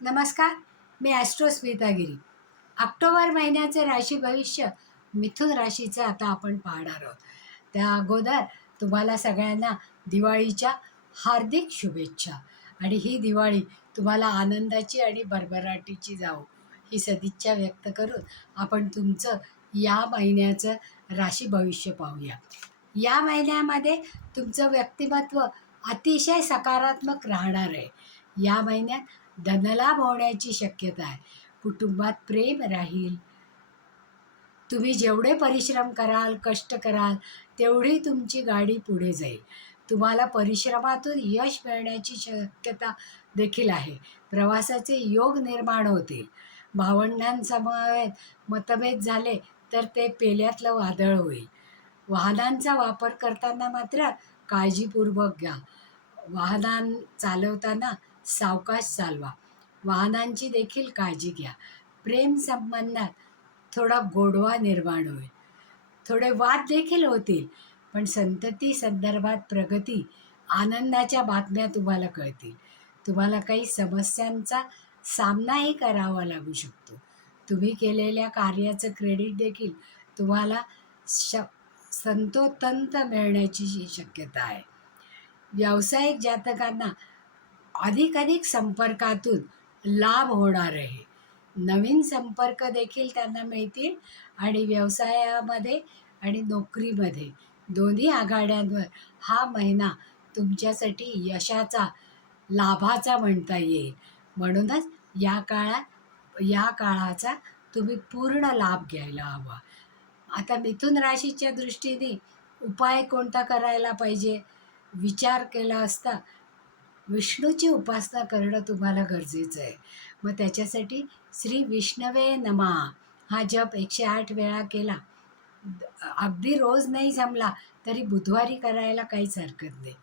नमस्कार. मी ॲस्ट्रो स्मिता गिरी. ऑक्टोबर महिन्याचे राशी भविष्य मिथुन राशीचं आता आपण पाहणार आहोत. त्या अगोदर तुम्हाला सगळ्यांना दिवाळीच्या हार्दिक शुभेच्छा. आणि ही दिवाळी तुम्हाला आनंदाची आणि भरभराटीची जावो ही सदिच्छा व्यक्त करून आपण तुमचं या महिन्याचं राशी भविष्य पाहूया. या महिन्यामध्ये तुमचं व्यक्तिमत्व अतिशय सकारात्मक राहणार आहे. या महिन्यात धनलाभ होण्याची शक्यता आहे. कुटुंबात प्रेम राहील. तुम्ही जेवढे परिश्रम कराल, कष्ट कराल, तेवढी तुमची गाडी पुढे जाईल. तुम्हाला परिश्रमातून यश मिळण्याची शक्यता देखील आहे. प्रवासाचे योग निर्माण होतील. भावंडांसमवेत मतभेद झाले तर ते पेल्यातलं वादळ होईल. वाहनांचा वापर करताना मात्र काळजीपूर्वक घ्या. वाहन चालवताना सावकाश चालवा. वाहनांची देखील काळजी घ्या. प्रेम संबंधात थोडा गोडवा निर्माण होईल. थोडे वाद देखील होतील, पण संतती संदर्भात प्रगती, आनंदाच्या बातम्या तुम्हाला कळतील. तुम्हाला काही समस्यांचा सामनाही करावा लागू शकतो. तुम्ही केलेल्या कार्याचं क्रेडिट देखील तुम्हाला संतोषंत मिळण्याची शक्यता आहे. व्यावसायिक जातकांना अधिकाधिक संपर्कातून लाभ होणार आहे. नवीन संपर्क देखील त्यांना मिळतील आणि व्यवसायामध्ये आणि नोकरीमध्ये दोन्ही आघाड्यांवर हा महिना तुमच्यासाठी यशाचा, लाभाचा म्हणता येईल. म्हणूनच या काळाचा तुम्ही पूर्ण लाभ घ्यायला हवा. आता मिथुन राशीच्या दृष्टीने उपाय कोणता करायला पाहिजे विचार केला असता विष्णूची उपासना करणं तुम्हाला गरजेचं आहे. मग त्याच्यासाठी श्री विष्णवे नमः हा जप 108 वेळा केला. अगदी रोज नाही जमला तरी बुधवारी करायला काहीच हरकत नाही.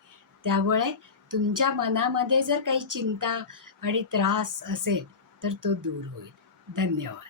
त्यामुळे तुमच्या मनामध्ये जर काही चिंता आणि त्रास असेल तर तो दूर होईल. धन्यवाद.